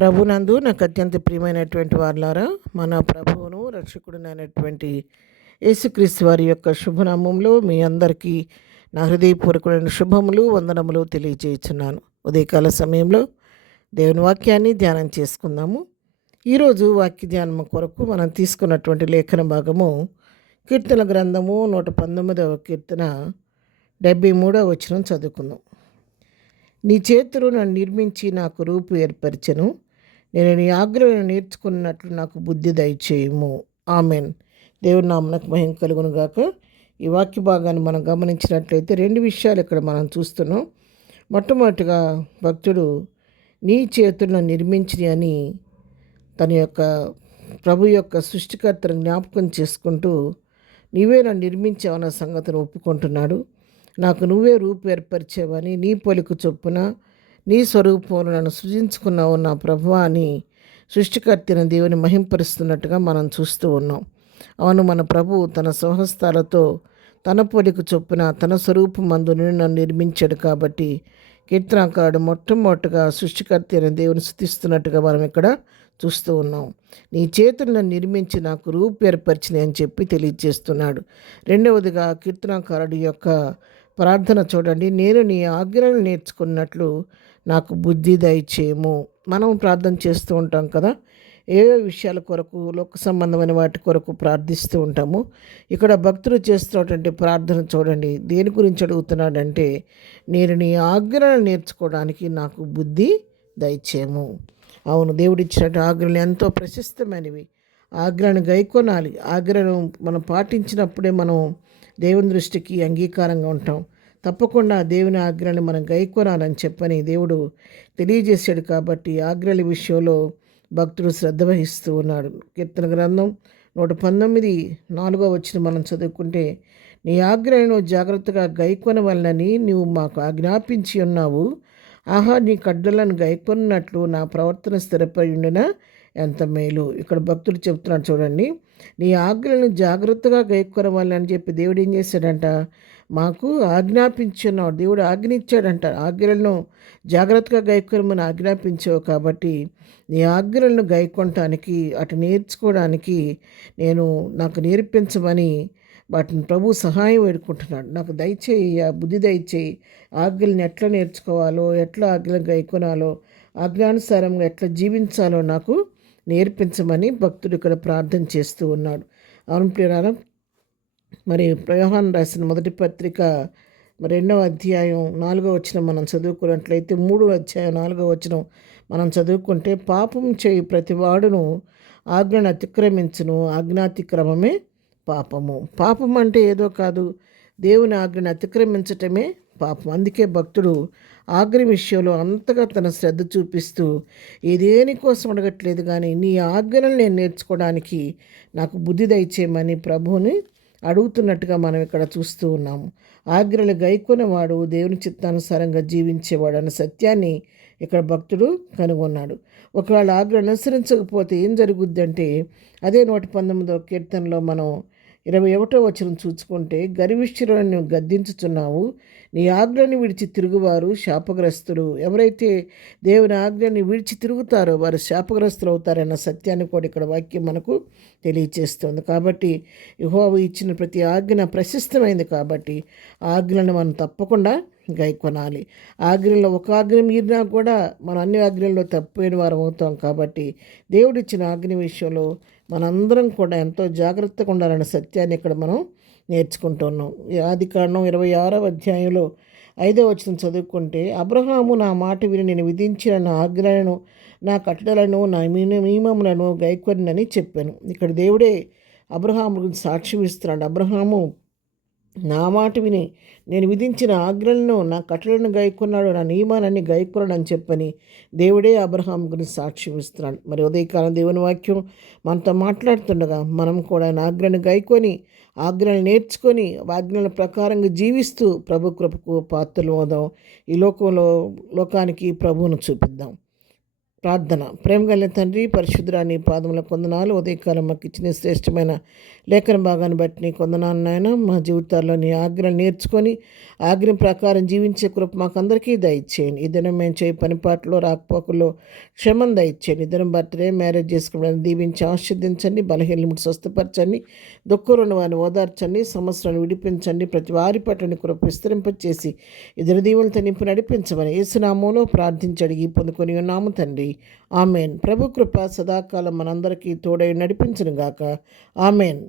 ప్రభునందు నాకు అత్యంత ప్రియమైనటువంటి వారులారా, మన ప్రభువును రక్షకుడునైనటువంటి యేసుక్రీస్తు వారి యొక్క శుభనామంలో మీ అందరికీ నా హృదయపూర్వకమైన శుభములు వందనములు తెలియజేయుచున్నాను. ఉదయకాల సమయంలో దేవుని వాక్యాన్ని ధ్యానం చేసుకుందాము. ఈరోజు వాక్య ధ్యానం కొరకు మనం తీసుకున్నటువంటి లేఖన భాగము కీర్తన గ్రంథము 119వ కీర్తన 73వ వచనం చదువుకుందాం. నీ చేతులు నన్ను నిర్మించి నాకు రూపు ఏర్పరిచెను, నేను నీ ఆజ్ఞలను నేర్చుకున్నట్లు నాకు బుద్ధి దయచేయము. ఆమెన్. దేవుని నామమునకు మహిమ కలుగును గాక. ఈ వాక్య భాగాన్ని మనం గమనించినట్లయితే రెండు విషయాలు ఇక్కడ మనం చూస్తున్నాం. మొట్టమొదటిగా భక్తుడు నీ చేతులను నిర్మించి అని తన యొక్క ప్రభు యొక్క సృష్టికర్తను జ్ఞాపకం చేసుకుంటూ నీవే నన్ను నిర్మించావన్న సంగతిని ఒప్పుకుంటున్నాడు. నాకు నువ్వే రూపు ఏర్పరిచేవని, నీ పొలికి చొప్పున నీ స్వరూపంలో నన్ను సృజించుకున్నావు నా ప్రభువా అని సృష్టికర్తైన దేవుని మహింపరుస్తున్నట్టుగా మనం చూస్తూ ఉన్నాం. అవును, మన ప్రభువు తన స్వహస్తాలతో తన పొలికి చొప్పున తన స్వరూపమందు నన్ను నిర్మించాడు. కాబట్టి కీర్తనకారుడు మొట్టమొదటిగా సృష్టికర్తైన దేవుని స్తుతిస్తున్నట్టుగా మనం ఇక్కడ చూస్తూ ఉన్నాం. నీ చేతులను నిర్మించి నాకు రూపు ఏర్పరిచినాయి అని చెప్పి తెలియజేస్తున్నాడు. రెండవదిగా కీర్తనకారుడి యొక్క ప్రార్థన చూడండి. నేను నీ ఆజ్ఞలను నేర్చుకున్నట్లు నాకు బుద్ధి దయచేయము. మనం ప్రార్థన చేస్తూ ఉంటాం కదా, ఏవో విషయాల కొరకు, లోక సంబంధమైన వాటి కొరకు ప్రార్థిస్తూ ఉంటాము. ఇక్కడ భక్తులు చేస్తున్నటువంటి ప్రార్థన చూడండి, దేని గురించి అడుగుతున్నాడంటే, నేను నీ ఆజ్ఞలను నేర్చుకోవడానికి నాకు బుద్ధి దయచేయము. అవును, దేవుడిచ్చినట్టు ఆజ్ఞలు ఎంతో ప్రశస్తమైనవి. ఆజ్ఞలను గైకొనాలి. ఆజ్ఞలను మనం పాటించినప్పుడే మనం దేవుని దృష్టికి అంగీకారంగా ఉంటాం. తప్పకుండా దేవుని ఆజ్ఞలను మనం గైకొనాలని చెప్పని దేవుడు తెలియజేశాడు. కాబట్టి ఆజ్ఞల విషయంలో భక్తుడు శ్రద్ధ వహిస్తూ ఉన్నాడు. కీర్తన గ్రంథం 119:4 వచనం మనం చదువుకుంటే, నీ ఆజ్ఞలను జాగ్రత్తగా గైకొనవలనని నీవు మాకు ఆజ్ఞాపించి ఉన్నావు. ఆహా, నీ కడ్డలను గైకొన్నట్లు నా ప్రవర్తన స్థిరపడి ఉండిన ఎంత మేలు. ఇక్కడ భక్తుడు చెప్తున్నాడు చూడండి, నీ ఆజ్ఞలను జాగ్రత్తగా గైకొనవాలని చెప్పి దేవుడు ఏం చేశాడంట, మాకు ఆజ్ఞాపించున్నాడు. దేవుడు ఆజ్ఞించాడంట. ఆజ్ఞలను జాగ్రత్తగా గైకొనమని ఆజ్ఞాపించావు. కాబట్టి నీ ఆజ్ఞలను గైకొనటానికి, అటు నేర్చుకోవడానికి నాకు నేర్పించమని వాటిని ప్రభు సహాయం వేడుకుంటున్నాడు. నాకు దయచేయి, బుద్ధి దయచేయి. ఆజ్ఞలను ఎట్లా నేర్చుకోవాలో, ఎట్లా ఆజ్ఞలను గైకొనాలో, ఆజ్ఞానుసారంగా ఎట్లా జీవించాలో నాకు నేర్పించమని భక్తుడు ఇక్కడ ప్రార్థన చేస్తూ ఉన్నాడు. అవును ప్రియులారా, మరి యోహాను రాసిన మొదటి పత్రిక 2వ అధ్యాయం 4వ వచనం మనం చదువుకున్నట్లయితే, 3వ అధ్యాయం 4వ వచనం మనం చదువుకుంటే, పాపం చేయి ప్రతివాడును ఆజ్ఞను అతిక్రమించును, ఆజ్ఞాతిక్రమమే పాపము. పాపం అంటే ఏదో కాదు, దేవుని ఆజ్ఞను అతిక్రమించటమే పాపం. అందుకే భక్తుడు ఆజ్ఞ విషయంలో అంతగా తన శ్రద్ధ చూపిస్తూ ఏదేని కోసం అడగట్లేదు, కానీ నీ ఆజ్ఞలను నేను నేర్చుకోవడానికి నాకు బుద్ధి దయచేయమని ప్రభువుని అడుగుతున్నట్టుగా మనం ఇక్కడ చూస్తూ ఉన్నాము. ఆజ్ఞలు గైకొనేవాడు దేవుని చిత్తానుసారంగా జీవించేవాడు అన్న సత్యాన్ని ఇక్కడ భక్తుడు కనుగొన్నాడు. ఒకవేళ ఆజ్ఞ అనుసరించకపోతే ఏం జరుగుద్దంటే, అదే 119వ కీర్తనలో మనం 21వ వచనం చూసుకుంటే, గర్విష్ఠులను గద్దించుచున్నావు, నీ ఆజ్ఞని విడిచి తిరుగువారు శాపగ్రస్తులు. ఎవరైతే దేవుని ఆజ్ఞని విడిచి తిరుగుతారో వారు శాపగ్రస్తులు అవుతారన్న సత్యాన్ని కూడా ఇక్కడ వాక్యం మనకు తెలియచేస్తుంది. కాబట్టి యెహోవా ఇచ్చిన ప్రతి ఆజ్ఞ ప్రశస్తమైంది. కాబట్టి ఆజ్ఞలను మనం తప్పకుండా గైకొనాలి. ఆజ్ఞలో ఒక ఆజ్ఞ మీరినా కూడా మనం అన్ని ఆజ్ఞల్లో తప్పిపోయిన వారం అవుతాం. కాబట్టి దేవుడిచ్చిన ఆజ్ఞ విషయంలో మనందరం కూడా ఎంతో జాగ్రత్తగా ఉండాలనే సత్యాన్ని ఇక్కడ మనం నేర్చుకుంటున్నాం. ఆదికాండం 26వ అధ్యాయంలో 5వ వచనం చదువుకుంటే, అబ్రహాము నా మాట విని నేను విధించిన నా ఆజ్ఞలను, నా కట్టడలను, నా నియమములను గైకొనని చెప్పాను. ఇక్కడ దేవుడే అబ్రహాము గురించి సాక్ష్యం ఇస్తున్నాడు. అబ్రహాము నా మాట విని నేను విధించిన ఆజ్ఞలను, నా కట్టడలను గైకొన్నాడు, నా నియమాలన్నీ గైకొనని అని చెప్పని దేవుడే అబ్రహాం గురించి సాక్ష్యం ఇస్తున్నాడు. మరి ఉదయకాలం దేవుని వాక్యం మనతో మాట్లాడుతుండగా మనం కూడా ఆయన ఆజ్ఞలను గైకొని, ఆజ్ఞలు నేర్చుకొని, ఆజ్ఞల ప్రకారంగా జీవిస్తూ ప్రభు కృపకు పాత్రలు అవుదాం. ఈ లోకానికి ప్రభువును చూపిద్దాం. ప్రార్థన. ప్రేమ గల తండ్రి, పరిశుద్ధుడా, నీ పాదముల కొందనాలు. ఉదయకాలం మాకు ఇచ్చిన శ్రేష్టమైన లేఖన భాగాన్ని బట్టి నీ కొందనాలు నాయన. మా జీవితాల్లో నీ ఆజ్ఞలు నేర్చుకొని ఆజ్ఞ ప్రకారం జీవించే కృప మాకందరికీ దయచేయండి. ఈ దినం మేము చేయ పనిపాట్లో రాకపోకల్లో క్షమం దయచేయండి. ఈ దినం బర్త్డే మ్యారేజ్ చేసుకోవడానికి దీవించి ఆశీర్దించండి. బలహీనముడు స్వస్థపరచండి. దుఃఖరుని వారిని ఓదార్చండి. సమస్యలను విడిపించండి. ప్రతి వారి పట్ల నీ కృప విస్తరింపచేసి ఇద్దరు దీవులతో నింపు నడిపించమని యేసునామములో ప్రార్థించి అడిగి పొందుకొని ఉన్నాము తండ్రి. ఆమెన్. ప్రభు కృప సదాకాలం మనందరికీ తోడై నడిపించును గాక. ఆమెన్.